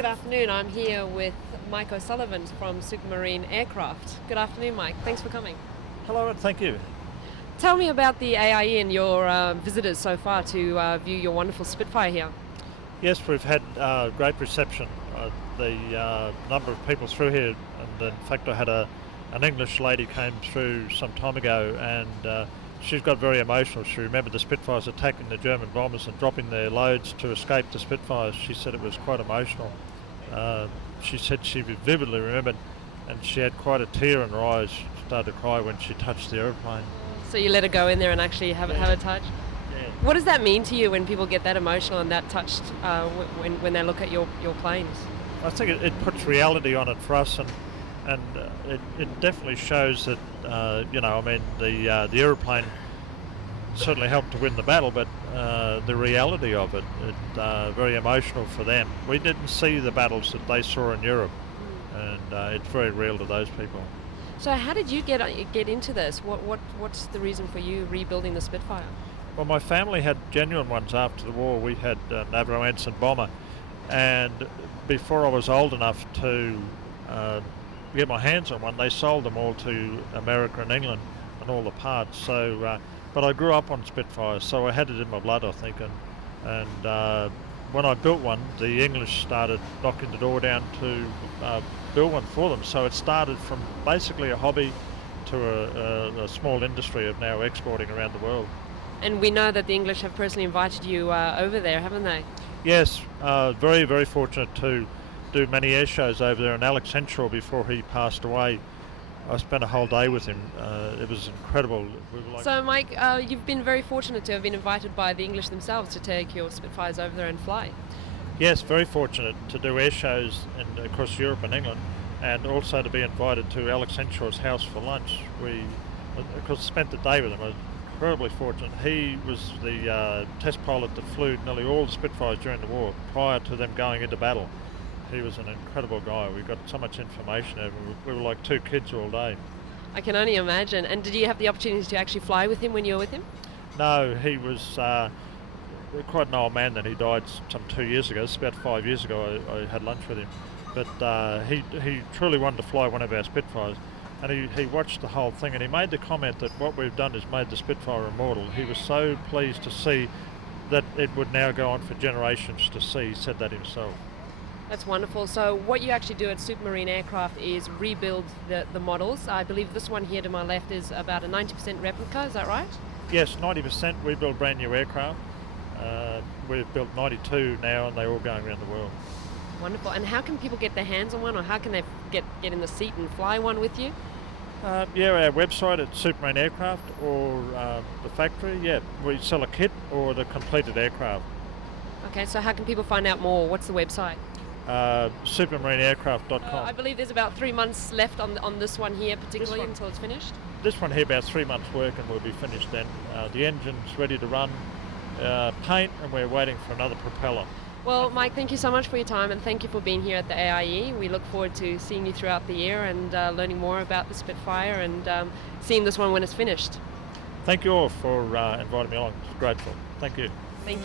Good afternoon. I'm here with Mike O'Sullivan from Supermarine Aircraft. Good afternoon, Mike. Thanks for coming. Hello, and thank you. Tell me about the AIE and your visitors so far to view your wonderful Spitfire here. Yes, we've had great reception. The number of people through here, and in fact I had an English lady came through some time ago, and she's got very emotional. She remembered the Spitfires attacking the German bombers and dropping their loads to escape the Spitfires. She said it was quite emotional. She said she vividly remembered, and she had quite a tear in her eyes. She started to cry when she touched the aeroplane. So you let her go in there and actually have a touch? Yeah. What does that mean to you when people get that emotional and that touched when they look at your planes? I think it puts reality on it for us, and it definitely shows that the aeroplane certainly helped to win the battle, but the reality of it, very emotional for them. We didn't see the battles that they saw in Europe, and it's very real to those people. So how did you get into this? What's the reason for you rebuilding the Spitfire? Well, my family had genuine ones after the war. We had an Avro Anson bomber, and before I was old enough to get my hands on one, they sold them all to America and England and all the parts. So, but I grew up on Spitfires, so I had it in my blood, I think. And when I built one, the English started knocking the door down to build one for them. So it started from basically a hobby to a small industry of now exporting around the world. And we know that the English have personally invited you over there, haven't they? Yes, very, very fortunate to do many air shows over there. And Alex Henshaw, before he passed away, I spent a whole day with him. It was incredible. So, Mike, you've been very fortunate to have been invited by the English themselves to take your Spitfires over there and fly. Yes, very fortunate to do air shows across Europe and England, and also to be invited to Alex Henshaw's house for lunch. We, of course, spent the day with him. I was incredibly fortunate. He was the test pilot that flew nearly all the Spitfires during the war prior to them going into battle. He was an incredible guy. We got so much information out of him. We were like two kids all day. I can only imagine. And did you have the opportunity to actually fly with him when you were with him? No, he was quite an old man then. He died some 2 years ago. It's about 5 years ago I had lunch with him. But he truly wanted to fly one of our Spitfires. And he watched the whole thing, and he made the comment that what we've done is made the Spitfire immortal. He was so pleased to see that it would now go on for generations to see. He said that himself. That's wonderful. So what you actually do at Supermarine Aircraft is rebuild the models. I believe this one here to my left is about a 90% replica, is that right? Yes, 90%. We build brand new aircraft. We've built 92 now, and they're all going around the world. Wonderful. And how can people get their hands on one, or how can they get in the seat and fly one with you? Our website at Supermarine Aircraft, or the factory. Yeah, we sell a kit or the completed aircraft. Okay, so how can people find out more? What's the website? Supermarineaircraft.com. I believe there's about 3 months left on this one here, particularly until it's finished. This one here, about 3 months work, and we'll be finished then. The engine's ready to run, paint, and we're waiting for another propeller. Well, Mike, thank you so much for your time, and thank you for being here at the AIE. We look forward to seeing you throughout the year and learning more about the Spitfire and seeing this one when it's finished. Thank you all for inviting me along. It's grateful. Thank you. Thank you.